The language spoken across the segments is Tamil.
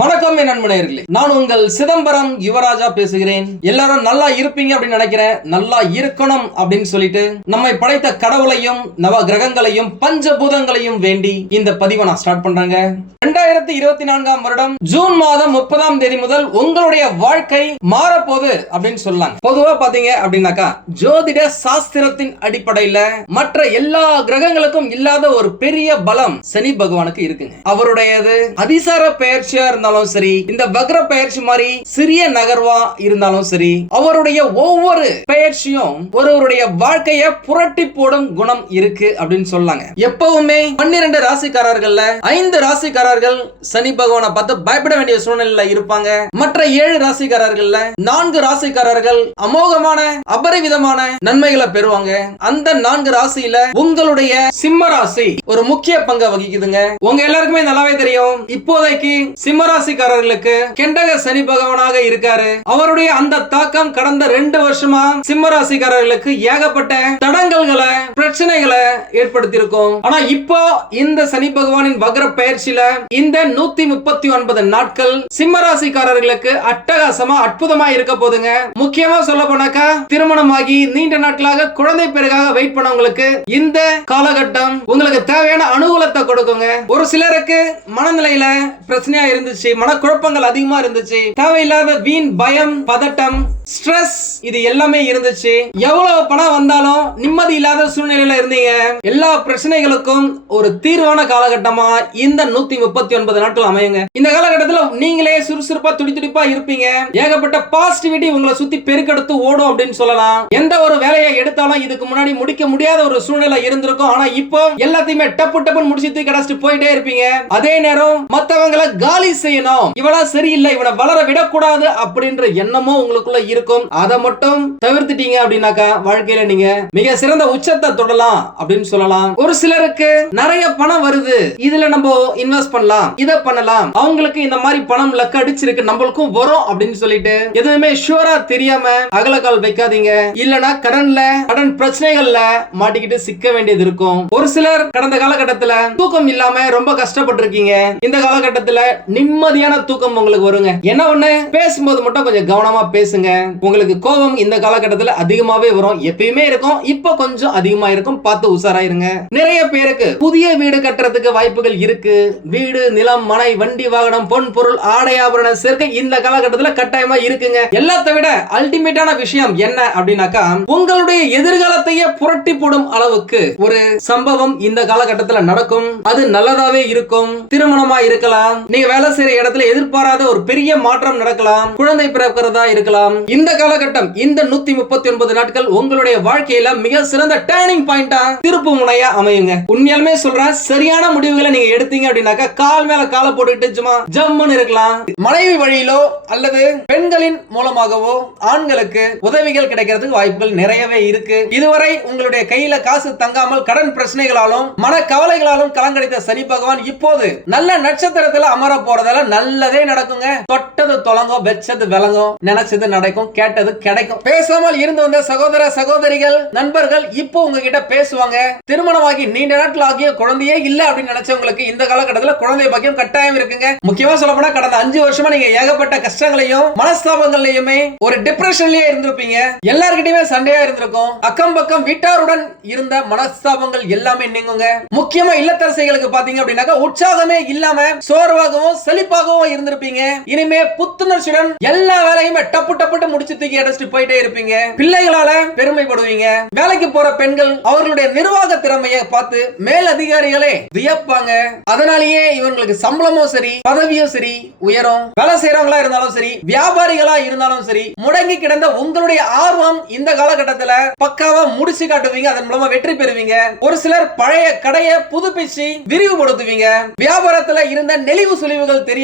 வணக்கம் என் நண்பனர்களே நான் உங்கள் சிதம்பரம் யுவராஜா பேசுகிறேன். எல்லாரும் நல்லா இருப்பீங்க அப்படின்னு நினைக்கிறேன். நல்லா இருக்கணும் அப்படின்னு சொல்லிட்டு நம்மை படைத்த கடவுளையும் நவ கிரகங்களையும் பஞ்சபூதங்களையும் வேண்டி இந்த பதிவை நான் ஸ்டார்ட் பண்றேங்க. ரெண்டாயிரத்தி இருபத்தி நான்காம் வருடம் ஜூன் மாதம் முப்பதாம் தேதி முதல் உங்களுடைய வாழ்க்கை மாறப்போகுது அப்படின்னு சொல்லலாம் பொதுவா பாத்தீங்க அப்படின்னாக்கா ஜோதிட சாஸ்திரத்தின் அடிப்படையில மற்ற எல்லா கிரகங்களுக்கும் இல்லாத ஒரு பெரிய பலம் சனி பகவானுக்கு இருக்குங்க. அவருடையது அதிசார பெயர்ச்சியா இருந்தாலும் சரி இந்த வக்ர பெயர்ச்சி மாதிரி சிறிய நகர்வா இருந்தாலும் சரி அவருடைய ஒவ்வொரு பெயர்ச்சியும் ஒருவருடைய வாழ்க்கைய புரட்டி போடும் குணம் இருக்கு அப்படின்னு சொல்லாங்க. எப்பவுமே பன்னிரண்டு ராசிக்காரர்கள்ல ஐந்து ராசிக்காரர்கள் சனி பகவானை பார்த்து பயப்பட வேண்டிய சூழ்நிலையில இருப்பாங்க. மற்ற ஏழு ராசிக்காரர்கள்ல நான்கு ராசிக்காரர்கள் அமோகமான அபரிவிதமான நன்மைகளை பெறுவாங்க. அந்த நான்கு ராசியில உங்களுடைய சிம்ம ராசி ஒரு முக்கிய பங்கை வகிக்குதுங்க. உங்க எல்லாருக்குமே நல்லாவே தெரியும். இப்போதைக்கு சிம்ம ராசிக்காரர்களுக்கு கெண்டக சனி பகவானாக இருக்காரு. அவருடைய அந்த தாக்கம் கடந்த ரெண்டு வருஷமா சிம்ம ராசிக்காரர்களுக்கு ஏகப்பட்ட தடங்கல்களை பிரச்சனைகளை ஏற்படுத்தி இருக்கும் ஆனா இப்போ இந்த சனி பகவானின் வக்ர பயிற்சியில இந்த நூத்தி முப்பத்தி ஒன்பது நாட்கள் சிம்ம ராசிக்காரர்களுக்கு அட்டகாசமா அற்புதமா இருக்க போதுங்க. முக்கியமா சொல்ல போனாக்கா திருமணமாகி நீண்ட நாட்களாக குழந்தை பிறகாக வெயிட் பண்ணவங்களுக்கு இந்த காலகட்டம் உங்களுக்கு தேவையான அனுகூலத்தை கொடுக்குங்க. ஒரு சிலருக்கு மனநிலையில பிரச்சனையா இருந்துச்சு மனக்குழப்பங்கள் அதிகமா இருந்துச்சு தேவையில்லாத வீண் பயம் பதட்டம் ஸ்ட்ரெஸ் இது எல்லாமே இருந்துச்சு. எவ்வளவு பணம் வந்தாலும் நிம்மதி இல்லாத சூழ்நிலையில இருந்தீங்க. எல்லா பிரச்சனைகளுக்கும் ஒரு தீர்வான காலகட்டமா இந்த நூத்தி முப்பத்தி ஒன்பது நாட்கள் அமையுங்க. இந்த காலகட்டத்தில் நீங்களே சுறுசுறுப்பா துடி துடிப்பா இருப்பீங்க. ஏகப்பட்ட பாசிட்டிவிட்டி உங்களை சுத்தி பெருக்கெடுத்து ஓடும் அப்படின்னு சொல்லலாம். எந்த ஒரு வேலையை எடுத்தாலும் இதுக்கு முன்னாடி முடிக்க முடியாத ஒரு சூழ்நிலை இருந்திருக்கும். ஆனா இப்போ எல்லாத்தையுமே டப்பு டப்புன்னு முடிச்சு தூக்கி போயிட்டே இருப்பீங்க. அதே நேரம் மத்தவங்களை காலி செய்ய செய்யணும். இவளா சரியில்லை இவனை வளர விடக்கூடாது அப்படின்ற எண்ணமும் உங்களுக்குள்ள இருக்கும். அதை மட்டும் தவிர்த்துட்டீங்க அப்படின்னாக்கா வாழ்க்கையில நீங்க மிக சிறந்த உச்சத்தை தொடலாம் அப்படின்னு சொல்லலாம். ஒரு சிலருக்கு நிறைய பணம் வருது. இதுல நம்ம இன்வெஸ்ட் பண்ணலாம் இத பண்ணலாம். அவங்களுக்கு இந்த மாதிரி பணம் லக்க அடிச்சிருக்கு நம்மளுக்கும் வரும் அப்படின்னு சொல்லிட்டு எதுவுமே ஷூரா தெரியாம அகலக்கால் வைக்காதீங்க. இல்லனா கடன்ல கடன் பிரச்சனைகள்ல மாட்டிக்கிட்டு சிக்க வேண்டியது இருக்கும். ஒரு சிலர் கடந்த காலகட்டத்துல தூக்கம் இல்லாம ரொம்ப கஷ்டப்பட்டு இருக்கீங்க இந்த காலகட்டத்துல நிம்ம நிம்மதியான தூக்கம் உங்களுக்கு வருங்க. என்ன ஒண்ணு? பேசும்போது மட்டும் கொஞ்சம் கவனமா பேசுங்க. உங்களுக்கு கோபம் இந்த காலகட்டத்துல அதிகமாவே வரும். எப்பயுமே இருக்கும். இப்போ கொஞ்சம் அதிகமா இருக்கும். பார்த்து உஷாராயிருங்க. நிறைய பேருக்கு புதிய வீடு கட்டுறதுக்கு வாய்ப்புகள் இருக்கு. வீடு நிலம் மனை வண்டி வாகனம் பொன் பொருள் ஆடை ஆபரண சேர்க்கை இந்த காலகட்டத்துல கட்டாயமா இருக்குங்க. எல்லாத்தை விட அல்டிமேட்டான விஷயம் என்ன அப்படின்னாக்கா உங்களுடைய எதிர்காலத்தையே புரட்டி போடும் அளவுக்கு ஒரு சம்பவம் இந்த காலகட்டத்துல நடக்கும். அது நல்லதாவே இருக்கும். திருமணமா இருக்கலாம் நீங்க வேலை செய்ய இடத்துல எதிர்பாராத ஒரு பெரிய மாற்றம் நடக்கலாம். குழந்தை பிறக்கிறதா இருக்கலாம். இந்த காலகட்டம் இந்த நூத்தி முப்பத்தி ஒன்பது நாட்கள் உங்களுடைய வாழ்க்கையில மிக சிறந்த டேர்னிங் பாயிண்டா திருப்பு முனையா அமையுங்க. உண்மையாலுமே சொல்றேன் சரியான முடிவுகளை நீங்க எடுத்தீங்க அப்படின்னாக்கா கால் மேல காலை போட்டுக்கிட்டு சும்மா ஜம்முன்னு இருக்கலாம். மனைவி வழியிலோ அல்லது பெண்களின் மூலமாகவோ ஆண்களுக்கு உதவிகள் கிடைக்கிறதுக்கு வாய்ப்புகள் நிறையவே இருக்கு. இதுவரை உங்களுடைய கையில காசு தங்காமல் கடன் பிரச்சனைகளாலும் மன கவலைகளாலும் கலங்கடித்த சனி பகவான் இப்போது நல்ல நட்சத்திரத்துல அமர போறதால நல்லதே நடக்குங்க. தொட்டது தொலங்கும் வெச்சது விளங்கும் நினைச்சது நடக்கும் கேட்டது கிடைக்கும். பேசாமல் இருந்து வந்த சகோதர சகோதரிகள் நண்பர்கள் இப்போ உங்ககிட்ட பேசுவாங்க. திருமணமாகி நீண்ட நாட்கள் ஆகிய குழந்தையே இல்ல அப்படின்னு நினைச்சவங்களுக்கு இந்த காலகட்டத்தில் குழந்தை பாக்கியம் கட்டாயம் இருக்குங்க. முக்கியமா சொல்ல போனா கடந்த அஞ்சு வருஷமா நீங்க ஏகப்பட்ட கஷ்டங்களையும் மனஸ்தாபங்களையுமே ஒரு டிப்ரெஷன்லயே இருந்திருப்பீங்க. எல்லார்கிட்டயுமே சண்டையா இருந்திருக்கும். அக்கம் பக்கம் வீட்டாருடன் இருந்த மனஸ்தாபங்கள் எல்லாமே நீங்குங்க. முக்கியமா இல்லத்தரசைகளுக்கு பாத்தீங்க அப்படின்னாக்கா உற்சாகமே இல்லாம சோர்வாகவும் செழிப்பு செழிப்பாகவும் இருந்திருப்பீங்க. இனிமே புத்துணர்ச்சியுடன் எல்லா வேலையுமே டப்பு டப்புட்டு முடிச்சு தூக்கி அடைச்சிட்டு போயிட்டே இருப்பீங்க. பிள்ளைகளால பெருமைப்படுவீங்க. வேலைக்கு போற பெண்கள் அவர்களுடைய நிர்வாக திறமையை பார்த்து மேல் அதிகாரிகளே வியப்பாங்க. அதனாலேயே இவங்களுக்கு சம்பளமும் சரி பதவியும் சரி உயரும். வேலை செய்யறவங்களா இருந்தாலும் சரி வியாபாரிகளா இருந்தாலும் சரி முடங்கி கிடந்த உங்களுடைய ஆர்வம் இந்த காலகட்டத்துல பக்காவா முடிச்சு காட்டுவீங்க. அதன் மூலமா வெற்றி பெறுவீங்க. ஒரு சிலர் பழைய கடையை புதுப்பிச்சு விரிவுபடுத்துவீங்க. வியாபாரத்துல இருந்த நெளிவு சுழிவுகள் தெரியும்.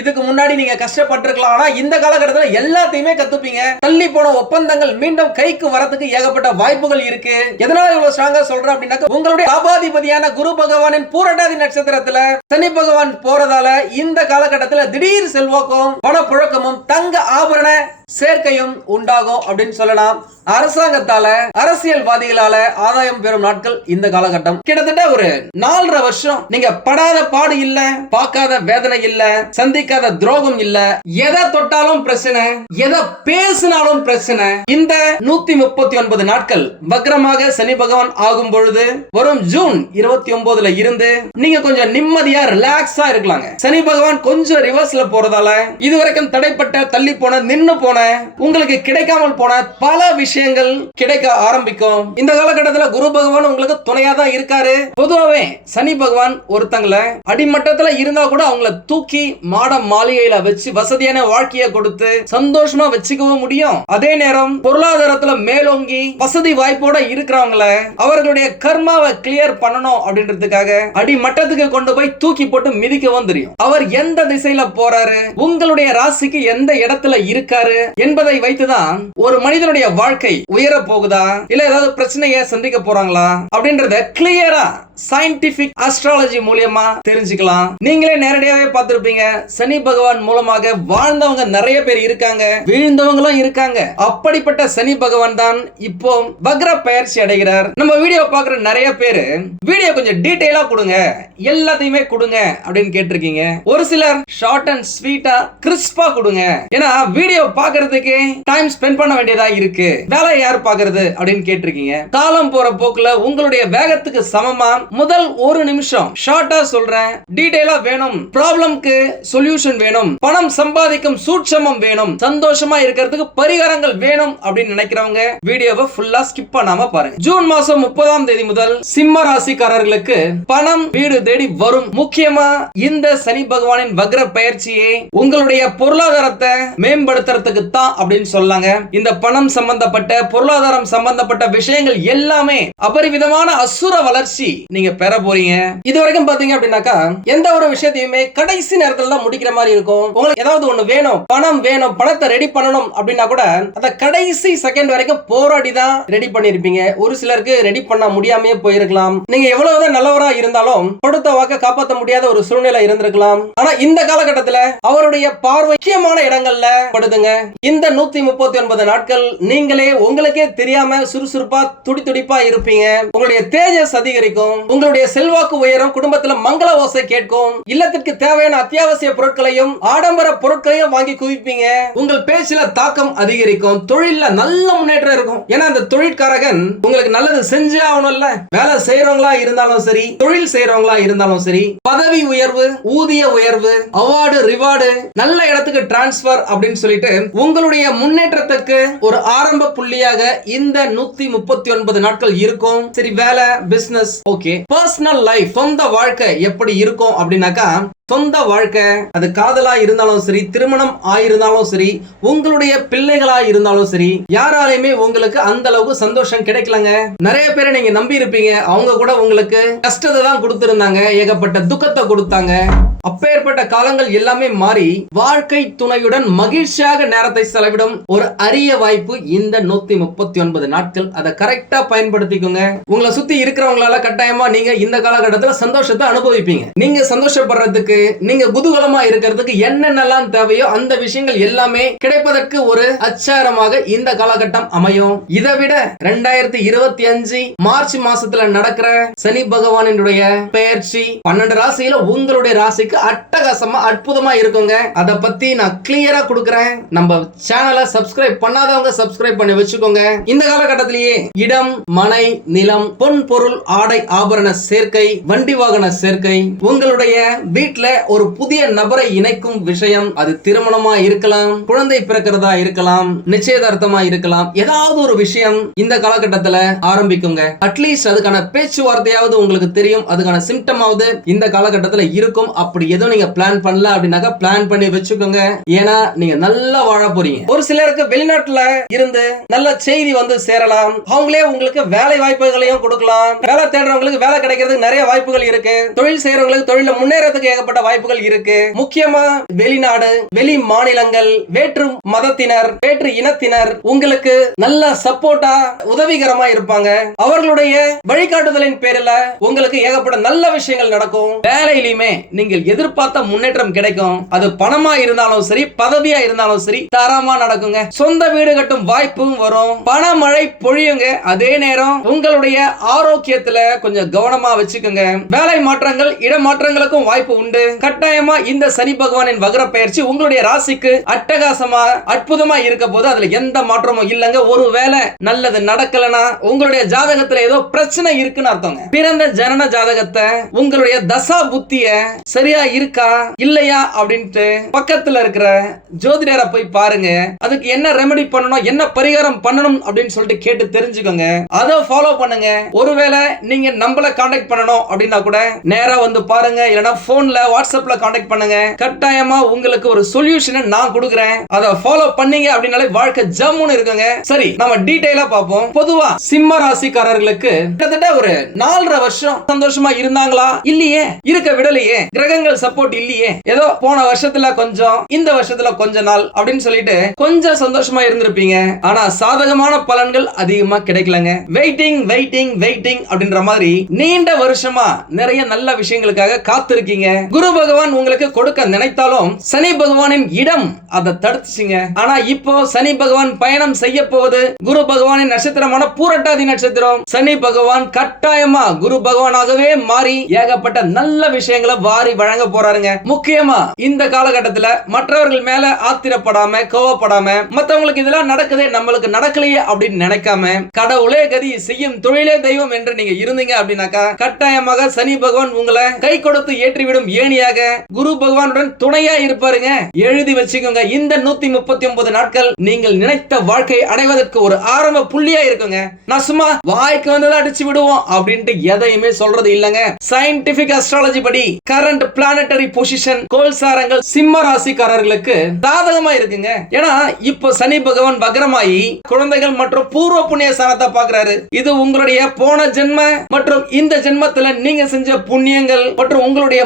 இதுக்கு முன்னாடி நீங்க கஷ்டப்பட்டிருக்கலாம். ஆனா இந்த காலகட்டத்துல எல்லாத்தையுமே கத்துப்பீங்க. தள்ளி போன ஒப்பந்தங்கள் மீண்டும் கைக்கு வரதுக்கு ஏகப்பட்ட வாய்ப்புகள் இருக்கு. எதனால இவ்வளவு ஸ்ட்ராங்கா சொல்றேன் அப்படின்னா உங்களுடைய லாபாதிபதியான குரு பகவானின் பூரட்டாதி நட்சத்திரத்துல சனி பகவான் போறதால இந்த காலகட்டத்துல திடீர் செல்வாக்கும் பணப்புழக்கமும் தங்க ஆபரண சேர்க்கையும் உண்டாகும் அப்படின்னு சொல்லலாம். அரசாங்கத்தால அரசியல்வாதிகளால ஆதாயம் பெறும் நாட்கள் இந்த காலகட்டம். கிட்டத்தட்ட ஒரு நாலரை வருஷம் நீங்க படாத பாடு இல்ல பார்க்காத வேதனை இல்ல சந்திக்காத துரோகம் இல்ல. எதை தொட்டாலும் பிரச்சனை எதை பேசினாலும் பிரச்சனை. இந்த நூத்தி முப்பத்தி ஒன்பது நாட்கள் வக்ரமாக சனி பகவான் ஆகும் பொழுது வரும் ஜூன் இருபத்தி ஒன்பதுல இருந்து நீங்க கொஞ்சம் நிம்மதியா ரிலாக்ஸா இருக்கலாங்க. சனி பகவான் கொஞ்சம் ரிவர்ஸ்ல போறதால இதுவரைக்கும் தடைப்பட்ட தள்ளி போன நின்னு போன உங்களுக்கு கிடைக்காமல் போன பல விஷயங்கள் கிடைக்க ஆரம்பிக்கும். இந்த காலகட்டத்துல குரு பகவான் உங்களுக்கு துணையா தான் இருக்காரு. பொதுவாகவே சனி பகவான் ஒருத்தங்களை அடிமட்டத்துல இருந்தா கூட அவங்கள தூக்கி மாட மாளிகையில வச்சு வசதியான வாழ்க்கையை கொடுத்து சந்தோஷமா வச்சுக்கவும் முடியும். அதே நேரம் பொருளாதாரத்துல மேலோங்கி வசதி வாய்ப்போட இருக்கிறவங்கள அவர்களுடைய கர்மாவை கிளியர் பண்ணணும் அப்படின்றதுக்காக அடிமட்டத்துக்கு கொண்டு போய் தூக்கி போட்டு மிதிக்கவும் தெரியும். அவர் எந்த திசையில போறாரு? உங்களுடைய ராசிக்கு எந்த இடத்துல இருக்காரு? என்பதை வைத்துதான் ஒரு மனிதனுடைய வாழ்க்கை உயர போகுதா? இல்ல ஏதாவது பிரச்சனையை சந்திக்க போறாங்களா? அப்படின்றத கிளியரா சயின்டிபிக் அஸ்ட்ராலஜி மூலியமா தெரிஞ்சுக்கலாம். நீங்களே நேரடியாவே பார்த்திருப்பீங்க. சனி பகவான் மூலமாக வாழ்ந்தவங்க நிறைய பேர் இருக்காங்க. வீழ்ந்தவங்களும் இருக்காங்க. அப்படிப்பட்ட சனி பகவான் தான் இப்போ வக்ர பயிற்சி அடைகிறார். நம்ம வீடியோ பார்க்குற நிறைய பேரு வீடியோ கொஞ்சம் டீட்டெயிலாக கொடுங்க. எல்லாத்தையுமே கொடுங்க அப்படின்னு கேட்டிருக்கீங்க. ஒரு சிலர் ஷார்ட் அண்ட் ஸ்வீட்டா கிறிஸ்பா கொடுங்க. ஏன்னா வீடியோ பார்க்கிறதுக்கு டைம் ஸ்பெண்ட் பண்ண வேண்டியதா இருக்கு. வேலை யார் பார்க்கறது அப்படின்னு கேட்டிருக்கீங்க. காலம் போற போக்குல உங்களுடைய வேகத்துக்கு சமமா முதல் ஒரு நிமிஷம். ஷார்ட்டா சொல்றேன். டீடைலா வேணும். ப்ராப்ளம்க்கு சொல்யூஷன் வேணும். பணம் சம்பாதிக்கும் சூட்சமம் வேணும். சந்தோஷமா இருக்கிறதுக்கு பரிகாரங்கள் வேணும் அப்படின்னு நினைக்கிறவங்க வீடியோவை ஃபுல்லா ஸ்கிப் பண்ணாம பாருங்க. ஜூன் மாசம் முப்பதாம் தேதி முதல் சிம்ம ராசிக்காரர்களுக்கு பணம் வீடு தேடி வரும். முக்கியமா இந்த சனி பகவானின் வக்ர பயிற்சியை உங்களுடைய பொருளாதாரத்தை மேம்படுத்துறதுக்கு தான் அப்படின்னு சொல்லாங்க. இந்த பணம் சம்பந்தப்பட்ட பொருளாதாரம் சம்பந்தப்பட்ட விஷயங்கள் எல்லாமே அபரிவிதமான அசுர வளர்ச்சி நீங்க பெற போறீங்க. இது வரைக்கும் பாத்தீங்க அப்படின்னாக்கா எந்த ஒரு விஷயத்தையுமே கடைசி நேரத்துல தான் முடிக்கிற மாதிரி இருக்கும். உங்களுக்கு ஏதாவது ஒண்ணு வேணும் பணம் வேணும் பணத்தை ரெடி பண்ணணும் அப்படின்னா கூட அந்த கடைசி செகண்ட் வரைக்கும் போராடி தான் ரெடி பண்ணிருப்பீங்க. ஒரு சிலருக்கு ரெடி பண்ண முடியாமயே போயிருக்கலாம். நீங்க எவ்வளவுதான் நல்லவரா இருந்தாலும் கொடுத்த வாக்க காப்பாற்ற முடியாத ஒரு சூழ்நிலை இருந்திருக்கலாம். ஆனா இந்த காலகட்டத்துல அவருடைய பார்வை முக்கியமான இடங்கள்ல படுதுங்க. இந்த நூத்தி முப்பத்தி ஒன்பது நாட்கள் நீங்களே உங்களுக்கே தெரியாம சுறுசுறுப்பா துடி துடிப்பா இருப்பீங்க. உங்களுடைய தேஜஸ் அதிகரிக்கும். உங்களுடைய செல்வாக்கு உயரும் குடும்பத்துல மங்கள ஓசை கேட்கும். இல்லத்திற்கு தேவையான அத்தியாவசிய பொருட்களையும் ஆடம்பர பொருட்களையும் வாங்கி குவிப்பீங்க. உங்கள் பேச்சுல தாக்கம் அதிகரிக்கும் தொழில நல்ல முன்னேற்றம் இருக்கும். ஏன்னா அந்த தொழிற்காரகன் உங்களுக்கு நல்லது செஞ்சு ஆகணும்ல. வேலை செய்யறவங்களா இருந்தாலும் சரி தொழில் செய்யறவங்களா இருந்தாலும் சரி பதவி உயர்வு ஊதிய உயர்வு அவார்டு ரிவார்டு நல்ல இடத்துக்கு டிரான்ஸ்பர் அப்படின்னு சொல்லிட்டு உங்களுடைய முன்னேற்றத்துக்கு ஒரு ஆரம்ப புள்ளியாக இந்த நூத்தி முப்பத்தி ஒன்பது நாட்கள் இருக்கும். சரி வேலை பிசினஸ் ஓகே பர்சனல் லைஃப் சொந்த வாழ்க்கை எப்படி இருக்கும் அப்படின்னாக்கா சொந்த வாழ்க்கை அது காதலா இருந்தாலும் சரி திருமணம் ஆயிருந்தாலும் சரி உங்களுடைய பிள்ளைகளா இருந்தாலும் சரி யாராலையுமே உங்களுக்கு அந்த அளவுக்கு சந்தோஷம் கிடைக்கலங்க. நிறைய பேரை நீங்க நம்பி இருப்பீங்க. அவங்க கூட உங்களுக்கு கஷ்டத்தை தான் கொடுத்திருந்தாங்க ஏகப்பட்ட துக்கத்தை கொடுத்தாங்க. அப்பேற்பட்ட காலங்கள் எல்லாமே மாறி வாழ்க்கை துணையுடன் மகிழ்ச்சியாக நேரத்தை செலவிடும் ஒரு அரிய வாய்ப்பு இந்த நூத்தி முப்பத்தி ஒன்பது நாட்கள். அதை கரெக்டா பயன்படுத்திக்கோங்க. உங்களை சுத்தி இருக்கிறவங்களால கட்டாயமா நீங்க இந்த காலகட்டத்துல சந்தோஷத்தை அனுபவிப்பீங்க. நீங்க சந்தோஷப்படுறதுக்கு நீங்க குதூகலமா இருக்கிறதுக்கு என்னென்னலாம் தேவையோ அந்த விஷயங்கள் எல்லாமே கிடைப்பதற்கு ஒரு அச்சாரமாக இந்த காலகட்டம் அமையும். இதை விட ரெண்டாயிரத்தி இருபத்தி அஞ்சு மார்ச் மாசத்துல நடக்கிற சனி பகவானினுடைய பெயர்ச்சி பன்னெண்டு ராசியில உங்களுடைய ராசிக்கு அட்டகாசமா அற்புதமா இருக்குங்க. அதை பத்தி நான் கிளியரா கொடுக்குறேன். நம்ம சேனலை சப்ஸ்கிரைப் பண்ணாதவங்க சப்ஸ்கிரைப் பண்ணி வச்சுக்கோங்க. இந்த காலகட்டத்திலேயே இடம் மனை நிலம் பொன் பொருள் ஆடை ஆபரண சேர்க்கை வண்டி வாகன சேர்க்கை உங்களுடைய வீட்ல ஒரு புதிய நபரை இணைக்கும் விஷயம் அது திருமணமா இருக்கலாம் குழந்தை பிறக்கிறதா இருக்கலாம் நிச்சயதார்த்தமா இருக்கலாம் ஏதாவது ஒரு விஷயம் இந்த காலகட்டத்துல ஆரம்பிக்குங்க. அட்லீஸ்ட் அதுக்கான பேச்சுவார்த்தையாவது உங்களுக்கு தெரியும் அதுக்கான சிம்டமாவது இந்த காலகட்டத்துல இருக்கும். அப்படி எதுவும் நீங்க பிளான் பண்ணல அப்படின்னாக்கா பிளான் பண்ணி வச்சுக்கோங்க. ஏன்னா நீங்க நல்லா வாழ போறீங்க. ஒரு சிலருக்கு வெளிநாட்டுல இருந்து நல்ல செய்தி வந்து சேரலாம். அவங்களே உங்களுக்கு வேலை வாய்ப்புகளையும் கொடுக்கலாம். வேலை தேடுறவங்களுக்கு வேலை கிடைக்கிறதுக்கு நிறைய வாய்ப்புகள் இருக்கு. தொழில் செய்யறவங்களுக்கு தொழில முன்னேறதுக்கு ஏகப்பட்ட வாய்ப்புகள் இருக்கு. முக்கியமா வெளிநாடு வெளி மாநிலங்கள் வேற்று மதத்தினர் வேற்று இனத்தினர் உங்களுக்கு நல்ல சப்போர்ட்டா உதவிகரமா இருப்பாங்க. அவர்களுடைய வழிகாட்டுதலின் பேரில் உங்களுக்கு ஏகப்பட்ட நல்ல விஷயங்கள் நடக்கும். வேலையிலுமே நீங்கள் எதிர்பார்த்த முன்னேற்றம் கிடைக்கும். அது பணமா இருந்தாலும் சரி பதவியா இருந்தாலும் சரி தரமா நடக்குங்க. சொந்த வீடு கட்டும் வாய்ப்பும் வரும். பணமழை பொழியுங்க. அதே நேரம் உங்களுடைய ஆரோக்கியத்துல கொஞ்சம் கவனமா வச்சுக்கோங்க. வேலை மாற்றங்கள் இடமாற்றங்களுக்கும் வாய்ப்பு உண்டு. கட்டாயமா இந்த சனி பகவானின் வக்ர பயிற்சி உங்களுடைய ராசிக்கு அட்டகாசமா அற்புதமா இருக்க போது அதுல எந்த மாற்றமும் இல்லைங்க. ஒருவேளை நல்லது நடக்கலனா உங்களுடைய ஜாதகத்துல ஏதோ பிரச்சனை இருக்குன்னு அர்த்தங்க. பிறந்த ஜனன ஜாதகத்தை உங்களுடைய தசா புத்திய சரியா இருக்கா இல்லையா அப்படின்ட்டு பக்கத்துல இருக்கிற ஜோதிடரை போய் பாருங்க. அதுக்கு என்ன ரெமெடி பண்ணணும் என்ன பரிகாரம் பண்ணணும் அப்படின்னு சொல்லிட்டு கேட்டு தெரிஞ்சுக்கோங்க. அதை ஃபாலோ பண்ணுங்க. ஒருவேளை நீங்க நம்மள கான்டாக்ட் பண்ணணும் அப்படின்னா கூட நேரா வந்து பாருங்க. இல்லைன்னா போன்ல வாட்ஸ்அப்ல காண்டாக்ட் பண்ணுங்க. கட்டாயமா உங்களுக்கு ஒரு சொல்யூஷனை நான் கொடுக்குறேன். அதை ஃபாலோ பண்ணீங்க அப்படின்னாலே வாழ்க்கை ஜம்முன்னு இருக்குங்க. சரி நம்ம டீடைலா பார்ப்போம். பொதுவா சிம்ம ராசிக்காரர்களுக்கு கிட்டத்தட்ட ஒரு நாலரை வருஷம் சந்தோஷமா இருந்தாங்களா? இல்லையே. இருக்க விடலையே. கிரகங்கள் சப்போர்ட் இல்லையே. ஏதோ போன வருஷத்துல கொஞ்சம் இந்த வருஷத்துல கொஞ்ச நாள் அப்படின்னு சொல்லிட்டு கொஞ்சம் சந்தோஷமா இருந்திருப்பீங்க. ஆனா சாதகமான பலன்கள் அதிகமா கிடைக்கலங்க. வெயிட்டிங் வெயிட்டிங் வெயிட்டிங் அப்படின்ற மாதிரி நீண்ட வருஷமா நிறைய நல்ல விஷயங்களுக்காக காத்திருக்கீங்க. குரு குரு பகவான் உங்களுக்கு கொடுக்க நினைத்தாலும் சனி பகவானின் இடம் அதை தடுத்துச்சுங்க. ஆனா இப்போ சனி பகவான் பயணம் செய்ய போவது குரு பகவானின் நட்சத்திரமான பூரட்டாதி நட்சத்திரம். சனி பகவான் கட்டாயமா குரு பகவானாகவே மாறி ஏகப்பட்ட நல்ல விஷயங்களை வாரி வழங்க போறாருங்க. முக்கியமா இந்த காலகட்டத்துல மற்றவர்கள் மேல ஆத்திரப்படாம கோவப்படாம மத்தவங்களுக்கு இதெல்லாம் நடக்குதே நம்மளுக்கு நடக்கலையே அப்படின்னு நினைக்காம கடவுளே கதி செய்யும் தொழிலே தெய்வம் என்று நீங்க இருந்தீங்க அப்படின்னாக்கா கட்டாயமாக சனி பகவான் உங்களை கை கொடுத்து ஏற்றிவிடும் ஏணியாக குரு பகவானுடன் துணையா இருப்பாருங்க. எழுதி வச்சுக்கோங்க. இந்த நூத்தி முப்பத்தி ஒன்பது நாட்கள் நீங்கள் நினைத்த வாழ்க்கை அடைவதற்கு ஒரு ஆரம்ப புள்ளியா இருக்குங்க. நான் சும்மா வாய்க்கு வந்ததை அடிச்சு விடுவோம் அப்படின்ட்டு எதையுமே சொல்றது இல்லைங்க. சயின்டிபிக் அஸ்ட்ராலஜி படி கரண்ட் பிளானட்டரி பொசிஷன் கோல்சாரங்கள் சிம்ம ராசிக்காரர்களுக்கு சாதகமா இருக்குங்க. ஏன்னா இப்போ சனி பகவான் வக்ரமாயி குழந்தைகள் மற்றும் பூர்வ புண்ணிய ஸ்தானத்தை பாக்குறாரு இது உங்களுடைய போன ஜென்ம மற்றும் இந்த ஜென்மத்துல நீங்க செஞ்ச புண்ணியங்கள் மற்றும் உங்களுடைய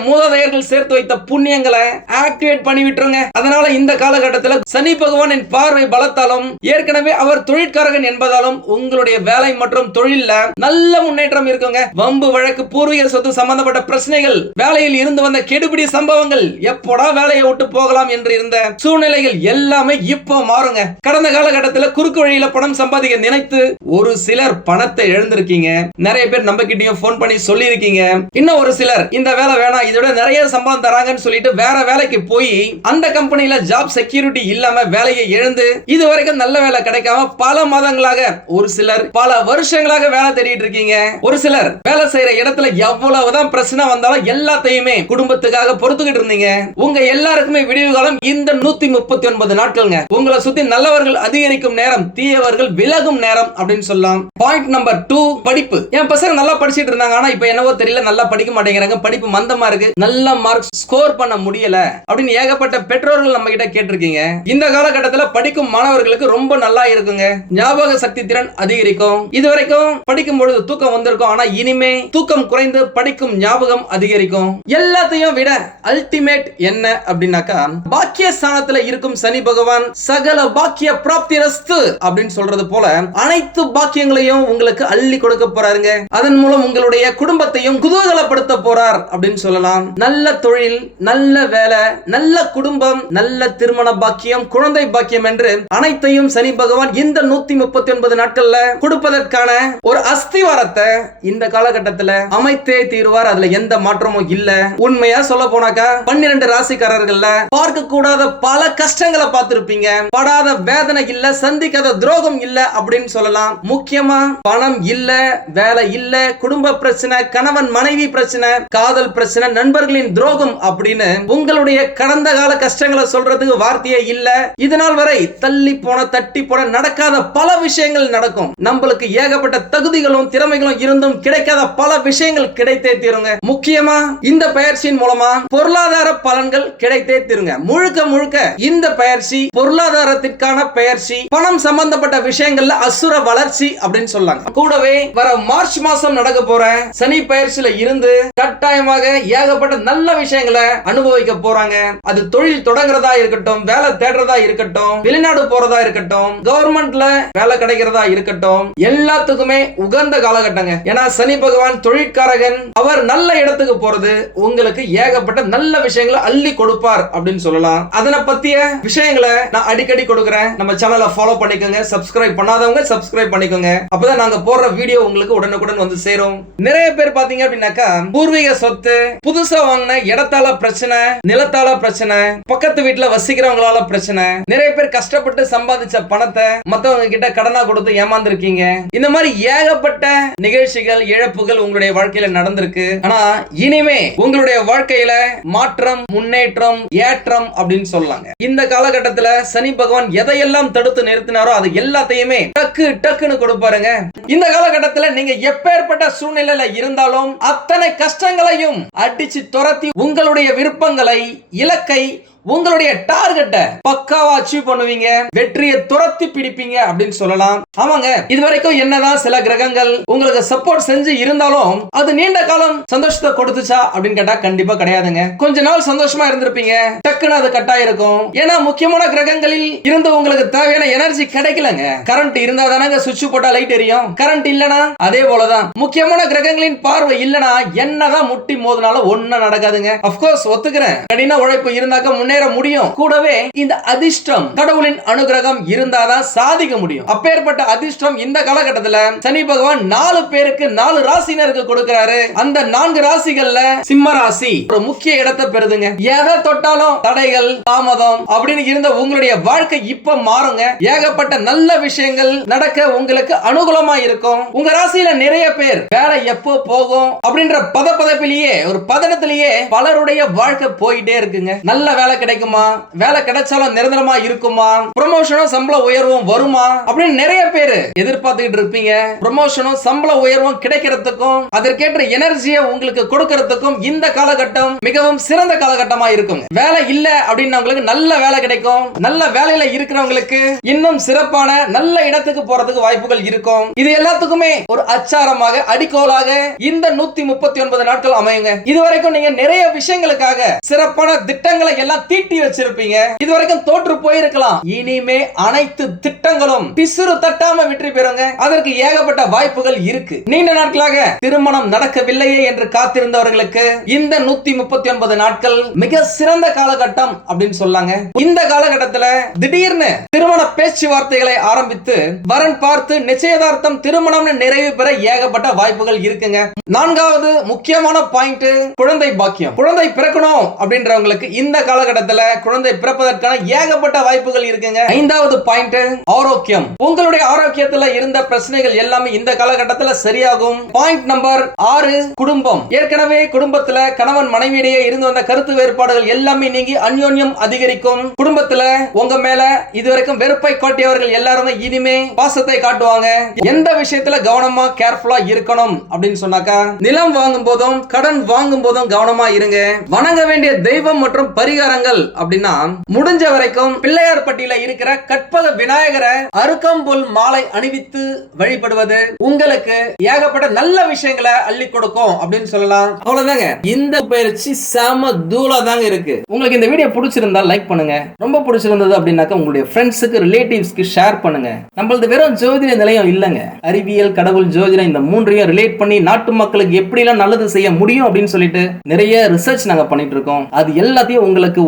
மூதாதையர்கள் சேர்த்து வைத்த புண்ணியங்களை ஆக்டிவேட் பண்ணி விட்டுருங்க. அதனால இந்த காலகட்டத்தில் சனி பகவானின் பார்வை பலத்தாலும் ஏற்கனவே அவர் தொழிற்காரகன் என்பதாலும் உங்களுடைய வேலை மற்றும் தொழில நல்ல முன்னேற்றம் இருக்குங்க. வம்பு வழக்கு பூர்வீக சொத்து சம்பந்தப்பட்ட பிரச்சனைகள் வேலையில் இருந்து வந்த கெடுபிடி சம்பவங்கள் எப்போடா வேலையை விட்டு போகலாம் என்று இருந்த சூழ்நிலைகள் எல்லாமே இப்போ மாறுங்க. கடந்த காலகட்டத்தில் குறுக்கு வழியில பணம் சம்பாதிக்க நினைத்து ஒரு சிலர் பணத்தை இழந்திருக்கீங்க நிறைய பேர் நம்ம கிட்டயும் போன் பண்ணி சொல்லியிருக்கீங்க. இன்னும் ஒரு சிலர் இந்த வேலை வேணாம் இதோட நிறைய சம்பளம் தராங்கன்னு சொல்லிட்டு வேற வேலைக்கு போய் அந்த கம்பெனியில ஜாப் செக்யூரிட்டி இல்லாம வேலையை இழந்து இது வரைக்கும் நல்ல வேலை கிடைக்காம பல மாதங்களாக ஒரு சிலர் பல வருஷங்களாக வேலை தேடிட்டு இருக்கீங்க. ஒரு சிலர் வேலை செய்யற இடத்துல எவ்வளவுதான் பிரச்சனை வந்தாலும் எல்லாத்தையுமே குடும்பத்துக்காக பொறுத்துக்கிட்டு இருந்தீங்க. உங்க எல்லாருக்குமே விடிவு காலம் இந்த நூத்தி முப்பத்தி ஒன்பது நாட்கள்ங்க. உங்களை சுத்தி நல்லவர்கள் அதிகரிக்கும் நேரம் தீயவர்கள் விலகும் நேரம் அப்படின்னு சொல்லலாம். பாயிண்ட் நம்பர் டூ படிப்பு. என் பசங்க நல்லா படிச்சிட்டு இருந்தாங்க ஆனா இப்ப என்னவோ தெரியல நல்லா படிக்க மாட்டேங்கிறாங்க படிப்பு மந்தமா இருக்கு நல்ல நல்ல மார்க் ஸ்கோர் பண்ண முடியல அப்படின்னு ஏகப்பட்ட பெற்றோர்கள் நம்ம கிட்ட கேட்டிருக்கீங்க. இந்த காலகட்டத்தில் படிக்கும் மாணவர்களுக்கு ரொம்ப நல்லா இருக்குங்க. ஞாபக சக்தி திறன் அதிகரிக்கும். இது வரைக்கும் படிக்கும் பொழுது தூக்கம் வந்திருக்கும். ஆனா இனிமே தூக்கம் குறைந்து படிக்கும் ஞாபகம் அதிகரிக்கும். எல்லாத்தையும் விட அல்டிமேட் என்ன அப்படின்னாக்கா பாக்கிய ஸ்தானத்துல இருக்கும் சனி பகவான் சகல பாக்கிய பிராப்தி ரஸ்து அப்படின்னு சொல்றது போல அனைத்து பாக்கியங்களையும் உங்களுக்கு அள்ளி கொடுக்க போறாருங்க. அதன் மூலம் உங்களுடைய குடும்பத்தையும் குதூகலப்படுத்த போறார் அப்படின்னு சொல்லலாம். நல்ல தொழில் நல்ல வேலை நல்ல குடும்பம் நல்ல திருமண பாக்கியம் குழந்தை பாக்கியம் என்று அனைத்தையும் சனி பகவான் இந்த நூத்தி முப்பத்தி ஒன்பது நாட்கள்ல கொடுப்பதற்கான ஒரு அஸ்திவாரத்தை இந்த காலகட்டத்துல அமைத்தே தீர்வார். அதுல எந்த மாற்றமும் இல்ல. உண்மையா சொல்ல போனாக்கா பன்னிரண்டு ராசிக்காரர்கள்ல பார்க்க கூடாத பல கஷ்டங்களை பார்த்திருப்பீங்க. படாத வேதனை இல்ல சந்திக்காத துரோகம் இல்ல அப்படின்னு சொல்லலாம். முக்கியமா பணம் இல்ல வேலை இல்ல குடும்ப பிரச்சனை கணவன் மனைவி பிரச்சனை காதல் பிரச்சனை நண்பர்களின் துரோகம் அப்படின்னு உங்களுடைய கடந்த கால கஷ்டங்களை சொல்றதுக்கு வார்த்தையே இல்ல. இதனால் வரை தள்ளி போன தட்டி போன நடக்காத பல விஷயங்கள் நடக்கும். நம்மளுக்கு ஏகப்பட்ட தகுதிகளும் திறமைகளும் இருந்தும் கிடைக்காத பல விஷயங்கள் கிடைத்தே தீருங்க. முக்கியமா இந்த பயிற்சியின் மூலமா பொருளாதார பலன்கள் கிடைத்தே தீருங்க. முழுக்க முழுக்க இந்த பயிற்சி பொருளாதாரத்திற்கான பயிற்சி பணம் சம்பந்தப்பட்ட விஷயங்கள்ல அசுர வளர்ச்சி அப்படின்னு சொல்லாங்க. கூடவே வர மார்ச் மாசம் நடக்க போற சனி பயிற்சியில இருந்து கட்டாயமாக ஏகப்பட்ட நல்ல நல்ல விஷயங்களை அனுபவிக்க போறாங்க. அது தொழில் தொடங்குறதா இருக்கட்டும் வேலை தேடுறதா இருக்கட்டும் வெளிநாடு போறதா இருக்கட்டும் கவர்மெண்ட்ல வேலை கிடைக்கிறதா இருக்கட்டும் எல்லாத்துக்குமே உகந்த காலகட்டங்க. ஏன்னா சனி பகவான் தொழிற்காரகன் அவர் நல்ல இடத்துக்கு போறது உங்களுக்கு ஏகப்பட்ட நல்ல விஷயங்களை அள்ளி கொடுப்பார் அப்படின்னு சொல்லலாம். அதனை பத்திய விஷயங்களை நான் அடிக்கடி கொடுக்குறேன். நம்ம சேனலை ஃபாலோ பண்ணிக்கோங்க. சப்ஸ்கிரைப் பண்ணாதவங்க சப்ஸ்கிரைப் பண்ணிக்கோங்க. அப்பதான் நாங்க போடுற வீடியோ உங்களுக்கு உடனுக்குடன் வந்து சேரும். நிறைய பேர் பாத்தீங்க அப்படின்னாக்கா பூர்வீக சொத்து புதுசா வாங்கின இடத்தால பிரச்சனை நிலத்தால பிரச்சனை பக்கத்து வீட்டுல வசிக்கிறவங்களால பிரச்சனை நிறைய பேர் கஷ்டப்பட்டு சம்பாதிச்ச பணத்தை மத்தவங்க கிட்ட கடனா கொடுத்து ஏமாந்துருக்கீங்க. இந்த மாதிரி ஏகப்பட்ட நிகழ்ச்சிகள் இழப்புகள் உங்களுடைய வாழ்க்கையில நடந்திருக்கு. ஆனா இனிமே உங்களுடைய வாழ்க்கையில மாற்றம் முன்னேற்றம் ஏற்றம் அப்படின்னு சொல்லாங்க இந்த காலகட்டத்துல சனி பகவான் எதையெல்லாம் தடுத்து நிறுத்தினாரோ அது எல்லாத்தையுமே டக்கு டக்குன்னு கொடுப்பாருங்க. இந்த காலகட்டத்துல நீங்க எப்பேற்பட்ட சூழ்நிலையில இருந்தாலும் அத்தனை கஷ்டங்களையும் அடிச்சு துரத்து உங்களுடைய விருப்பங்களை இலக்கை உங்களுடைய டார்கெட்டை பக்காவா அச்சீவ் பண்ணுவீங்க வெற்றியை துரத்தி பிடிப்பீங்க அப்படின்னு சொல்லலாம். ஆமாங்க இது வரைக்கும் என்னதான் சில கிரகங்கள் உங்களுக்கு சப்போர்ட் செஞ்சு இருந்தாலும் அது நீண்ட காலம் சந்தோஷத்தை கொடுத்துச்சா அப்படின்னு கேட்டா கண்டிப்பா கிடையாதுங்க. கொஞ்ச நாள் சந்தோஷமா இருந்திருப்பீங்க டக்குன்னு அது கட் ஆயிருக்கும். ஏன்னா முக்கியமான கிரகங்களில் இருந்து உங்களுக்கு தேவையான எனர்ஜி கிடைக்கலங்க. கரண்ட் இருந்தா தானங்க சுவிட்ச் போட்டா லைட் எரியும். கரண்ட் இல்லனா அதே போலதான். முக்கியமான கிரகங்களின் பார்வை இல்லனா என்னதான் முட்டி மோதினாலும் ஒண்ணும் நடக்காதுங்க. அப்கோர்ஸ் ஒத்துக்கிறேன். கடின உழைப்பு இருந்தாக்க முன்னேற முடியும். கூடவே இந்த அதிர்ஷ்டம் கடவுளின் அனுகிரகம் இருந்தாதான் சாதிக்க முடியும். அப்பேற்பட்ட அதிர்ஷ்டம் இந்த காலகட்டத்துல சனி பகவான் நாலு பேருக்கு நாலு ராசினருக்கு கொடுக்கிறாரு. அந்த நான்கு ராசிகள்ல சிம்ம ராசி ஒரு முக்கிய இடத்தை பெறுதுங்க. எதை தொட்டாலும் தடைகள் தாமதம் அப்படின்னு இருந்த உங்களுடைய வாழ்க்கை இப்ப மாறுங்க. ஏகப்பட்ட நல்ல விஷயங்கள் நடக்க உங்களுக்கு அனுகூலமா இருக்கும். உங்க ராசியில நிறைய பேர் வேலை எப்போ போகும் அப்படின்ற பதப்பதப்பிலேயே ஒரு பதனத்திலேயே பலருடைய வாழ்க்கை போயிட்டே இருக்குங்க. நல்ல வேலை கிடைக்குமா? வேலை கிடைச்சாலும் நிரந்தரமா இருக்குமா? ப்ரொமோஷனும் சம்பள உயர்வும் வருமா? அப்படின்னு நிறைய பேர் எதிர்பார்த்துக்கிட்டு இருப்பீங்க. ப்ரொமோஷனும் சம்பள உயர்வும் கிடைக்கிறதுக்கும் அதற்கேற்ற எனர்ஜியை உங்களுக்கு கொடுக்கறதுக்கும் இந்த காலகட்டம் மிகவும் சிறந்த காலகட்டமா இருக்கும் வேலை இல்ல அப்படின்னவங்களுக்கு நல்ல வேலை கிடைக்கும். நல்ல வேலையில இருக்கிறவங்களுக்கு இன்னும் சிறப்பான நல்ல இடத்துக்கு போறதுக்கு வாய்ப்புகள் இருக்கும். இது எல்லாத்துக்குமே ஒரு அச்சாரமாக அடிக்கோலாக இந்த நூத்தி முப்பத்தி ஒன்பது நாட்கள் அமையுங்க. இதுவரைக்கும் நீங்க நிறைய விஷயங்களுக்காக சிறப்பான திட்டங்களை எல்லாம் தீட்டி வச்சிருப்பீங்க. இது வரைக்கும் தோற்று போயிருக்கலாம். இனிமே அனைத்து திட்டங்களும் பிசுறு தட்டாம வெற்றி பெறுங்க. அதற்கு ஏகப்பட்ட வாய்ப்புகள் இருக்கு. நீண்ட நாட்களாக திருமணம் நடக்கவில்லையே என்று காத்திருந்தவர்களுக்கு இந்த நூத்தி முப்பத்தி ஒன்பது நாட்கள் மிக சிறந்த காலகட்டம் அப்படின்னு சொல்லாங்க. இந்த காலகட்டத்துல திடீர்னு திருமண பேச்சுவார்த்தைகளை ஆரம்பித்து வரன் பார்த்து நிச்சயதார்த்தம் திருமணம்னு நிறைவு பெற ஏகப்பட்ட வாய்ப்புகள் இருக்குங்க. நான்காவது முக்கியமான பாயிண்ட் குழந்தை பாக்கியம். குழந்தை பிறக்கணும் அப்படின்றவங்களுக்கு இந்த காலகட்டத்துல குழந்தை பிறப்பதற்கான ஏகப்பட்ட வாய்ப்புகள் இருக்குங்க. ஐந்தாவது பாயிண்ட் ஆரோக்கியம். உங்களுடைய ஆரோக்கியத்துல இருந்த பிரச்சனைகள் எல்லாமே இந்த காலகட்டத்துல சரியாகும். பாயிண்ட் நம்பர் ஆறு குடும்பம். ஏற்கனவே குடும்பத்துல கணவன் மனைவியிடையே இருந்து வந்த கருத்து வேறுபாடுகள் எல்லாமே நீங்கி அந்யோன்யம் அதிகரிக்கும். குடும்பத்துல உங்க மேல இதுவரைக்கும் வெறுப்பை காட்டியவர்கள் எல்லாருமே இனிமே பாசத்தை காட்டுவாங்க. எந்த விஷயத்துல கவனமா கேர்ஃபுல்லா இருக்கணும் அப்படின்னு சொன்னாக்கா நிலம் வாங்கும் போதும் கடன் வாங்கும் போதும் கவனமா இருங்க. வணங்க வேண்டிய தெய்வம் மற்றும் பரிகாரங்கள் அப்படின்னா முடிஞ்ச வரைக்கும் பிள்ளையார் பட்டியல இருக்கிற கற்பக விநாயகரை அருக்கம்புல் மாலை அணிவித்து வழிபடுவது உங்களுக்கு ஏகப்பட்ட நல்ல விஷயங்களை அள்ளி கொடுக்கும் அப்படின்னு சொல்லலாம். அவ்வளவுதாங்க. இந்த பயிற்சி செம தூளா தாங்க இருக்கு. உங்களுக்கு இந்த வீடியோ பிடிச்சிருந்தா லைக் பண்ணுங்க. ரொம்ப பிடிச்சிருந்தது அப்படின்னாக்கா உங்களுடைய ஃப்ரெண்ட்ஸுக்கு ரிலேட்டிவ்ஸ்க்கு ஷேர் பண்ணுங்க. நம்மளது வெறும் ஜோதிட நிலையம் இல்லைங்க. அறிவியல் கடவுள் ஜோதிடம் இந்த மூன்றையும் ரிலேட் பண்ணி நாட்டு மக்களுக்கு எப்படிலாம் நல்லது செய்ய முடியும் அப்படின்னு சொல்லிட்டு நிறைய ரிசர்ச் நாங்க பண்ணிட்டு இருக்கோம். அது எல்லாத்தையும் உங்களுக்கு